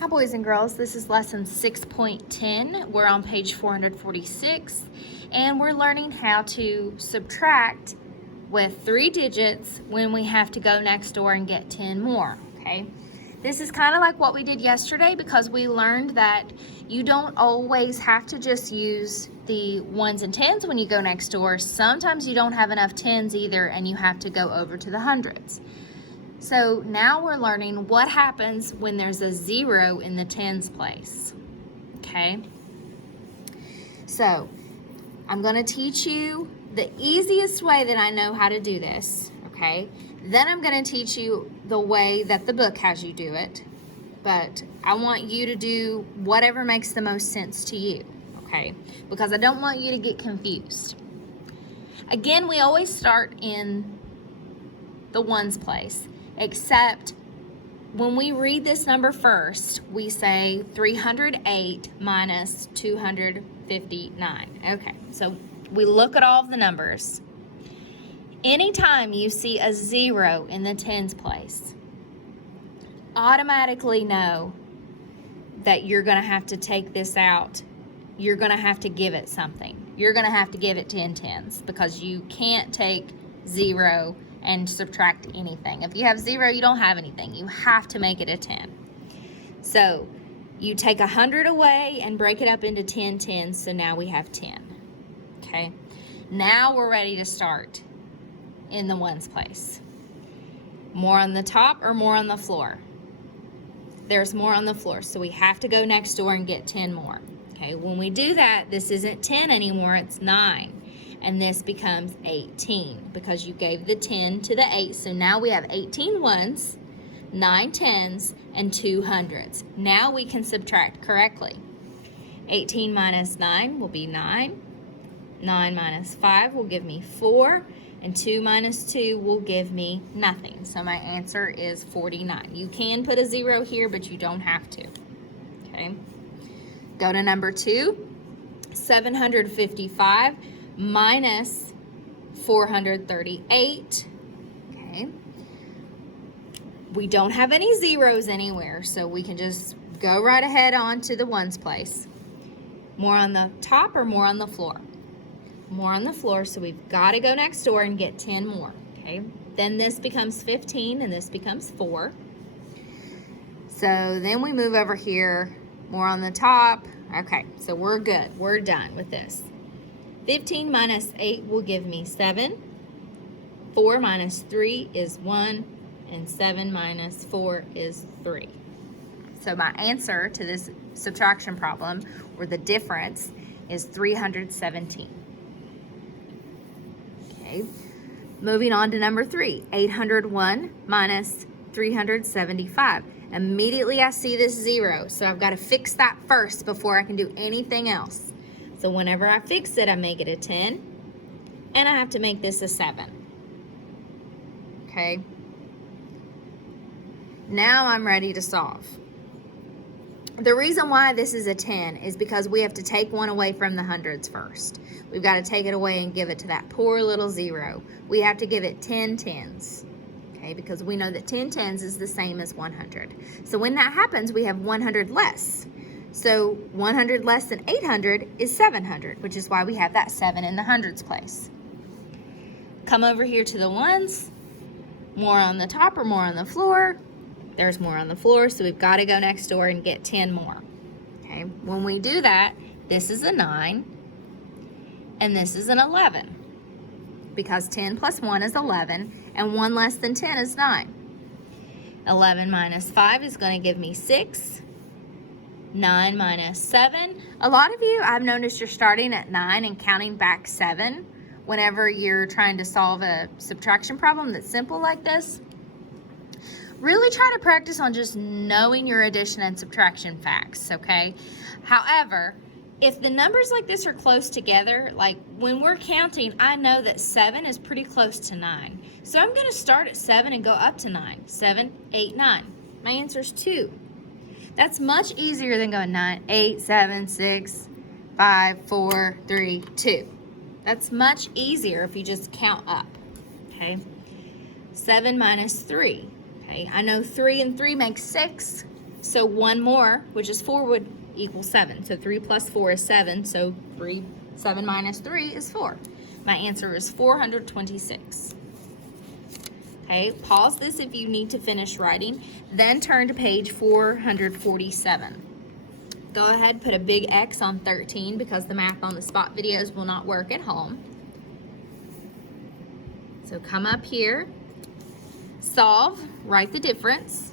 Hi boys and girls, this is lesson 6.10. We're on page 446 and we're learning how to subtract with 3 digits when we have to go next door and get 10 more, okay? This is kind of like what we did yesterday because we learned that you don't always have to just use the 1s and 10s when you go next door. Sometimes you don't have enough 10s either and you have to go over to the hundreds. So now we're learning what happens when there's a 0 in the tens place, okay? So I'm gonna teach you the easiest way that I know how to do this, okay? Then I'm gonna teach you the way that the book has you do it, but I want you to do whatever makes the most sense to you, okay? Because I don't want you to get confused. Again, we always start in the ones place. Except when we read this number first, we say 308 minus 259. Okay, so we look at all of the numbers. Anytime you see a 0 in the tens place, automatically know that you're going to have to take this out. You're going to have to give it something. You're going to have to give it 10 tens because you can't take 0 and subtract anything. If you have 0, you don't have anything. You have to make it a 10. So you take 100 away and break it up into 10 tens, so now we have 10. Okay, now we're ready to start in the ones place. More on the top or more on the floor? There's more on the floor, so we have to go next door and get 10 more. Okay, when we do that, this isn't 10 anymore, it's 9. And this becomes 18 because you gave the 10 to the 8. So now we have 18 ones, 9 tens, and 2 hundreds. Now we can subtract correctly. 18 minus 9 will be 9. 9 minus 5 will give me 4. And 2 minus 2 will give me nothing. So my answer is 49. You can put a 0 here, but you don't have to. Okay. Go to number 2. 755. Minus 438, okay? We don't have any zeros anywhere, so we can just go right ahead on to the ones place. More on the top or more on the floor? More on the floor, so we've got to go next door and get 10 more, okay? Then this becomes 15 and this becomes 4. So then we move over here, more on the top. Okay, so we're good. We're done with this. 15 minus 8 will give me 7. 4 minus 3 is 1. And 7 minus 4 is 3. So my answer to this subtraction problem, or the difference, is 317. Okay. Moving on to number 3. 801 minus 375. Immediately I see this 0, so I've got to fix that first before I can do anything else. So whenever I fix it, I make it a 10, and I have to make this a 7. Okay? Now I'm ready to solve. The reason why this is a 10 is because we have to take 1 away from the hundreds first. We've got to take it away and give it to that poor little 0. We have to give it 10 tens. Okay? Because we know that 10 tens is the same as 100. So when that happens, we have 100 less. So 100 less than 800 is 700, which is why we have that 7 in the hundreds place. Come over here to the ones. More on the top or more on the floor? There's more on the floor, so we've got to go next door and get 10 more. Okay, when we do that, this is a 9, and this is an 11. Because 10 plus 1 is 11, and 1 less than 10 is 9. 11 minus 5 is going to give me 6. 9 minus 7. A lot of you, I've noticed you're starting at 9 and counting back 7 whenever you're trying to solve a subtraction problem that's simple like this. Really try to practice on just knowing your addition and subtraction facts, okay? However, if the numbers like this are close together, like when we're counting, I know that 7 is pretty close to 9. So I'm going to start at 7 and go up to 9. 7, 8, 9. My answer is 2. That's much easier than going 9, 8, 7, 6, 5, 4, 3, 2. That's much easier if you just count up, okay? 7 minus 3, okay? I know 3 and 3 makes 6. So 1 more, which is 4, would equal 7. So 3 plus 4 is 7. So 7 minus 3 is 4. My answer is 426. Okay, pause this if you need to finish writing. Then turn to page 447. Go ahead, put a big X on 13 because the math on the spot videos will not work at home. So come up here, solve, write the difference.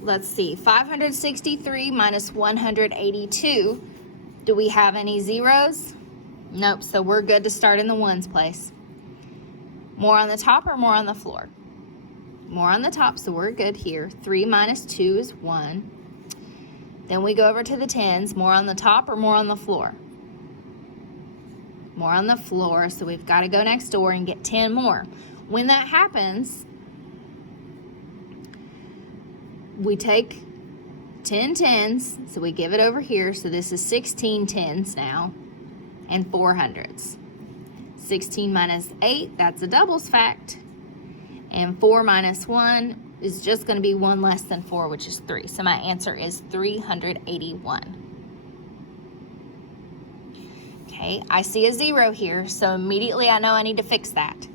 Let's see, 563 minus 182. Do we have any zeros? Nope, so we're good to start in the ones place. More on the top or more on the floor? More on the top, so we're good here. 3 minus 2 is 1. Then we go over to the tens. More on the top or more on the floor? More on the floor, so we've got to go next door and get 10 more. When that happens, we take 10 tens, so we give it over here. So this is 16 tens now, and 4 hundreds. 16 minus 8, that's a doubles fact. And 4 minus 1 is just going to be 1 less than 4, which is 3. So my answer is 381. Okay, I see a 0 here, so immediately I know I need to fix that.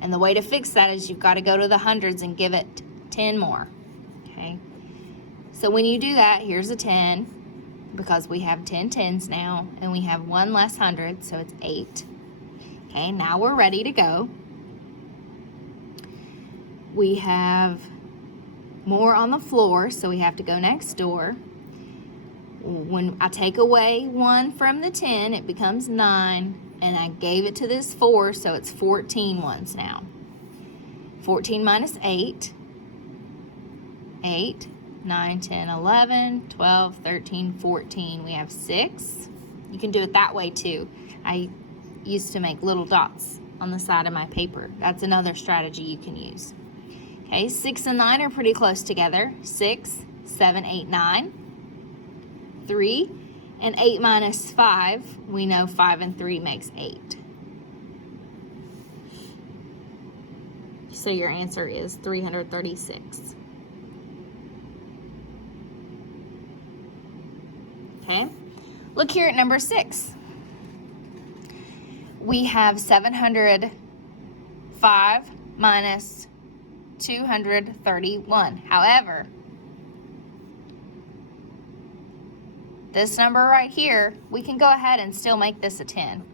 And the way to fix that is you've got to go to the hundreds and give it 10 more. Okay, so when you do that, here's a 10, because we have 10 tens now, and we have 1 less hundred, so it's 8. Okay, now we're ready to go. We have more on the floor, so we have to go next door. When I take away 1 from the 10, it becomes 9, and I gave it to this 4, so it's 14 ones now. 14 minus 8, 8, 9, 10, 11, 12, 13, 14. We have 6. You can do it that way too. I used to make little dots on the side of my paper. That's another strategy you can use. Okay, 6 and 9 are pretty close together. 6, 7, 8, 9. 3, and 8 minus 5, we know 5 and 3 makes 8. So your answer is 336. Okay, look here at number 6. We have 705 minus 231. However, this number right here, we can go ahead and still make this a 10,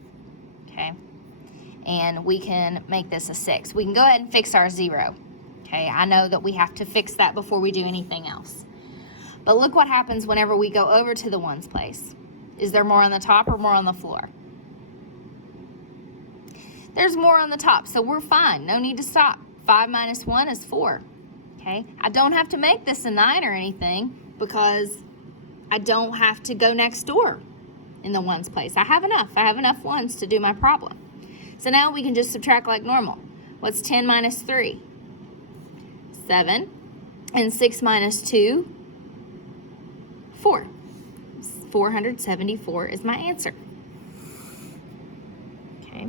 okay? And we can make this a 6. We can go ahead and fix our 0, okay? I know that we have to fix that before we do anything else. But look what happens whenever we go over to the ones place. Is there more on the top or more on the floor? There's more on the top, so we're fine. No need to stop. 5 minus 1 is 4, okay? I don't have to make this a 9 or anything because I don't have to go next door in the ones place. I have enough ones to do my problem. So now we can just subtract like normal. What's 10 minus 3? 7. And 6 minus 2? 4. 474 is my answer. Okay.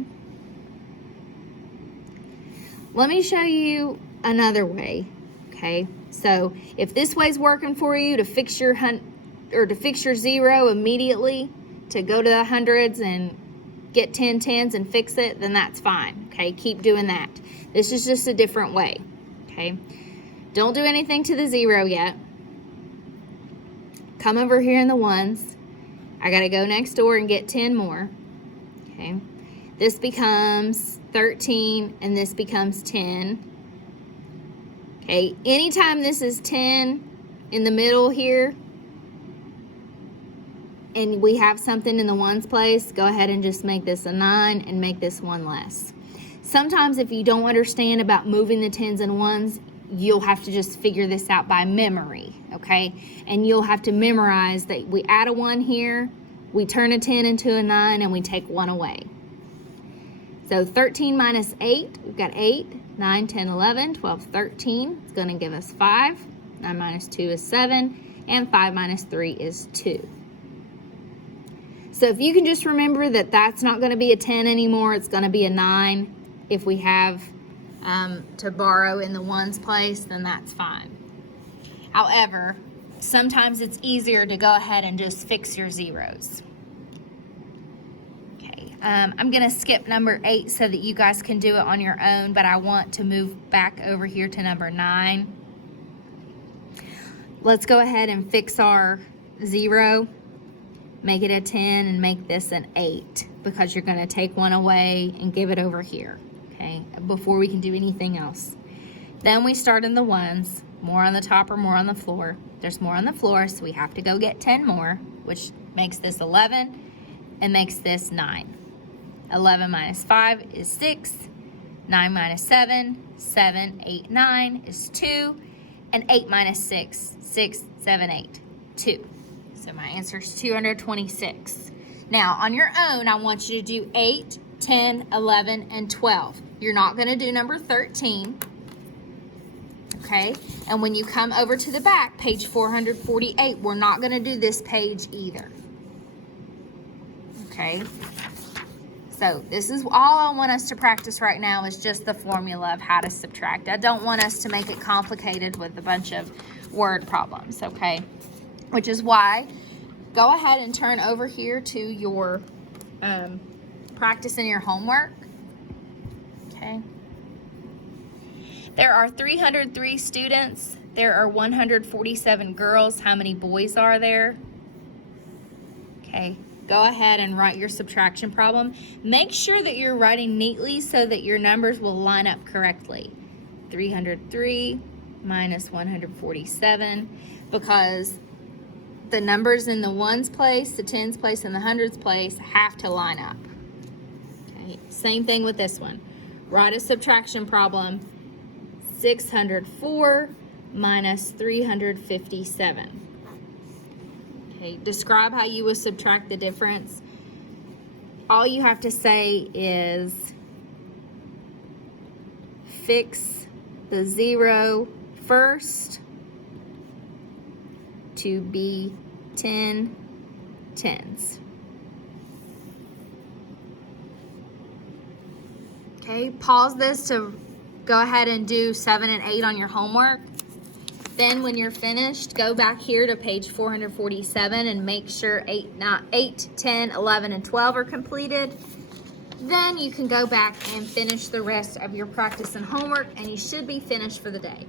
Let me show you another way, okay? So if this way's working for you to fix your to fix your 0 immediately, to go to the hundreds and get 10 tens and fix it, then that's fine, okay? Keep doing that. This is just a different way, okay? Don't do anything to the 0 yet. Come over here in the ones. I gotta go next door and get 10 more, okay? This becomes 13 and this becomes 10. Okay, anytime this is 10 in the middle here and we have something in the ones place, go ahead and just make this a 9 and make this 1 less. Sometimes if you don't understand about moving the 10s and 1s, you'll have to just figure this out by memory, okay? And you'll have to memorize that we add a 1 here, we turn a 10 into a 9, and we take 1 away. So 13 minus 8, we've got 8, 9, 10, 11, 12, 13. It's going to give us 5. 9 minus 2 is 7, and 5 minus 3 is 2. So if you can just remember that that's not going to be a 10 anymore, it's going to be a 9. If we have to borrow in the ones place, then that's fine. However, sometimes it's easier to go ahead and just fix your zeros. Okay, I'm gonna skip number 8 so that you guys can do it on your own, but I want to move back over here to number 9. Let's go ahead and fix our 0, make it a 10, and make this an 8, because you're gonna take one away and give it over here, okay, before we can do anything else. Then we start in the ones, more on the top or more on the floor. There's more on the floor, so we have to go get 10 more, which makes this 11 and makes this 9. 11 minus 5 is 6, 9 minus 7, 7, 8, 9 is 2, and 8 minus 6, 6, 7, 8, 2. So my answer is 226. Now, on your own, I want you to do 8, 10, 11, and 12. You're not going to do number 13. Okay? And when you come over to the back, page 448, we're not going to do this page either. Okay? So this is all I want us to practice right now, is just the formula of how to subtract. I don't want us to make it complicated with a bunch of word problems, okay? Which is why, go ahead and turn over here to your practice in your homework, okay? There are 303 students. There are 147 girls. How many boys are there? Okay. Go ahead and write your subtraction problem. Make sure that you're writing neatly so that your numbers will line up correctly. 303 minus 147, because the numbers in the ones place, the tens place, and the hundreds place have to line up. Okay. Same thing with this one. Write a subtraction problem. 604 minus 357. Okay, describe how you would subtract the difference. All you have to say is fix the 0 first to be 10 tens. Okay, pause this to go ahead and do 7 and 8 on your homework. Then when you're finished, go back here to page 447 and make sure 8, 10, 11, and 12 are completed. Then you can go back and finish the rest of your practice and homework, and you should be finished for the day.